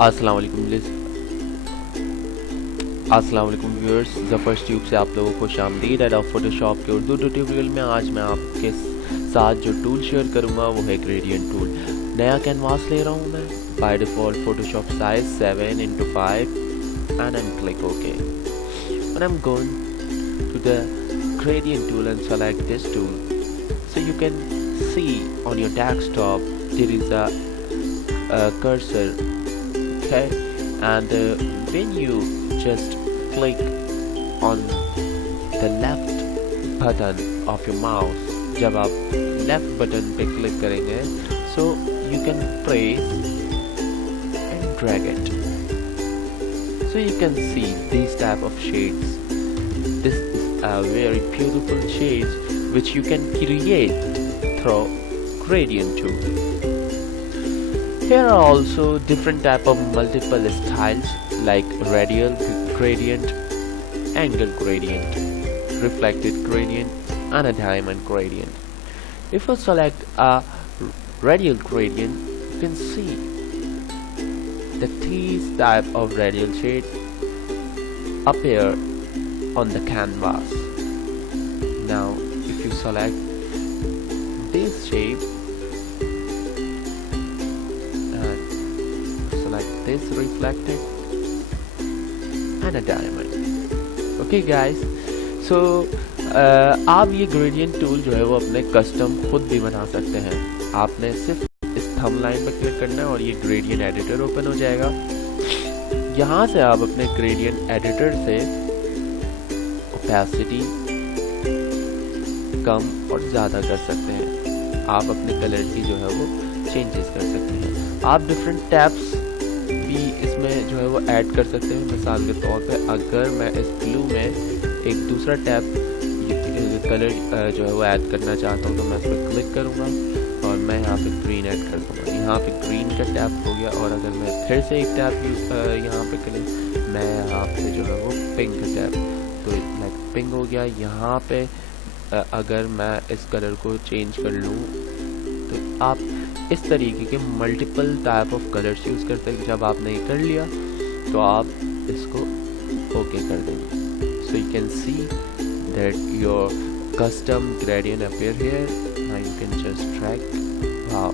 अस्सलाम वालेकुम viewers, ज़फर्स tube से आप लोगों को खुशामदीद। एड ऑफ फोटोशॉप के उर्दू ट्यूटोरियल में आज मैं आपके साथ जो टूल शेयर करूंगा वो है ग्रेडियंट टूल। नया कैनवास ले रहा हूं मैं। By default Photoshop size 7x5 and then click OK. And I'm going to the gradient tool and select this tool. So you can see on your desktop there is a cursor, okay, and when you just click on the left button of your mouse, जब आप left button पे click करेंगे, so you can press and drag it. So you can see these type of shades. This is a very beautiful shades which you can create through gradient tool. Here are also different type of multiple styles like radial gradient, angle gradient, reflected gradient and a diamond gradient. If you select a radial gradient, you can see that these type of radial shade appear on the canvas. Now if you select this shape and select this reflected and a diamond. Okay guys, so आप ये gradient tool जो है वो अपने custom खुद भी बना सकते हैं। आपने सिर्फ इस थंब लाइन पर क्लिक करना है और ये ग्रेडियंट एडिटर ओपन हो जाएगा। यहाँ से आप अपने ग्रेडियंट एडिटर से ओपेसिटी कम और ज़्यादा कर सकते हैं। आप अपने कलर की जो है वो चेंजेस कर सकते हैं। आप डिफरेंट टैब्स भी इसमें जो है वो ऐड कर सकते हैं। मिसाल के तौर पे अगर मैं इस ब्लू में एक दूसरा टैब कलर जो है वो ऐड करना चाहता हूँ तो मैं इस पर क्लिक करूँगा और मैं यहाँ पे ग्रीन ऐड कर दूँगा। यहाँ पे ग्रीन का टैब हो गया और अगर मैं फिर से एक टैब यहाँ पे क्लिक, मैं यहाँ पे जो है वो पिंक टैब, तो लाइक पिंक हो गया। यहाँ पे अगर मैं इस कलर को चेंज कर लूँ तो आप इस तरीके के multiple type of colours use कर सकते हैं। जब आपने ये कर लिया तो आप इसको ओके कर देंगे। So you can see that your custom gradient appear here. Now you can just drag. Wow,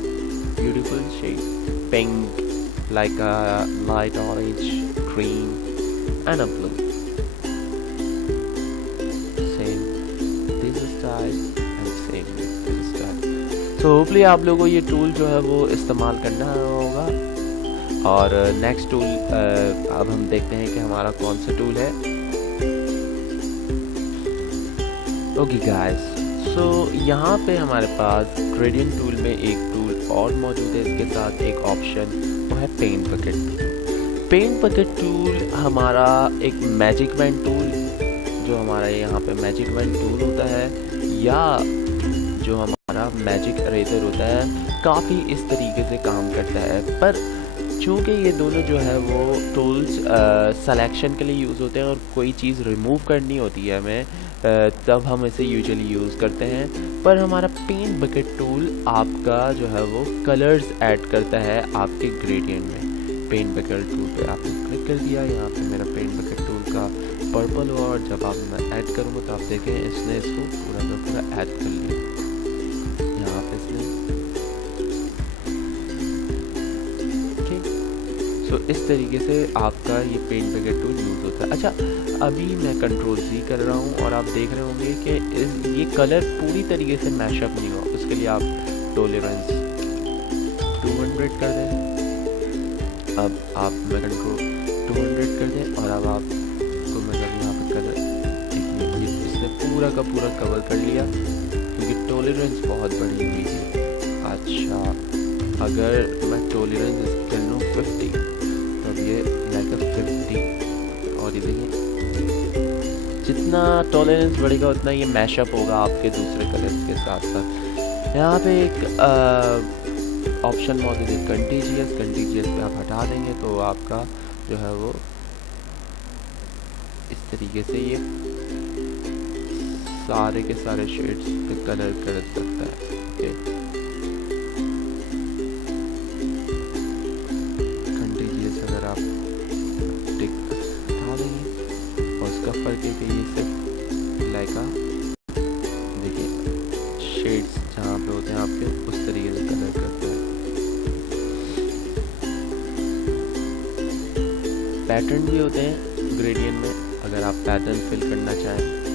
beautiful shade, pink, like a light orange, green and a blue. Same this style and same this style. So hopefully आप लोगों को ये tool जो है वो इस्तेमाल करना होगा। और नेक्स्ट टूल अब हम देखते हैं कि हमारा कौन सा टूल है। ओके गाइस, सो यहाँ पे हमारे पास ग्रेडियंट टूल में एक टूल और मौजूद है। इसके साथ एक ऑप्शन वो है paint bucket. Paint bucket tool हमारा एक मैजिक वैन टूल, जो हमारा यहाँ पे मैजिक वैन टूल होता है या जो हमारा मैजिक इरेजर होता है, काफ़ी इस तरीके से काम करता है। पर चूँकि ये दोनों जो है वो टूल्स सिलेक्शन के लिए यूज़ होते हैं और कोई चीज़ रिमूव करनी होती है हमें, तब हम इसे यूजुअली यूज़ करते हैं। पर हमारा पेंट बकेट टूल आपका जो है वो कलर्स ऐड करता है आपके ग्रेडियंट में। पेंट बकेट टूल पे आपने क्लिक कर दिया, यहाँ पे मेरा पेंट बकेट टूल का पर्पल हुआ और जब आप मैं ऐड करूँगा तो आप देखें इसने इसको पूरा का पूरा ऐड कर लिया। यहाँ पे इसने तो इस तरीके से आपका ये पेंट बकेट टूल यूज़ होता है। अच्छा, अभी मैं कंट्रोल Z कर रहा हूँ और आप देख रहे होंगे कि ये कलर पूरी तरीके से मैशअप नहीं हुआ। उसके लिए आप टॉलरेंस 200 कर दें। अब आप मैं कंट्रोल 200 कर दें और अब आपको मतलब यहाँ पर कलर देखिए इसने पूरा का पूरा कवर कर लिया क्योंकि टॉलरेंस बहुत बड़ी हुई थी। अच्छा, अगर मैं टॉलरेंस कर लूँ 50 तो अब ये लाइक 50 और ये देखिए जितना टॉलरेंस बढ़ेगा उतना ये मैशअप होगा आपके दूसरे कलर्स के साथ साथ। यहाँ पे एक ऑप्शन मौजूद है कंटीजियस पे आप हटा देंगे तो आपका जो है वो इस तरीके से ये सारे के सारे शेड्स पे कलर कर सकता है। ओके, कंटीजियस अगर जहाँ पे होते हैं आपके उस तरीके से कलर करते हैं। पैटर्न भी होते हैं ग्रेडियंट में, अगर आप पैटर्न फिल करना चाहें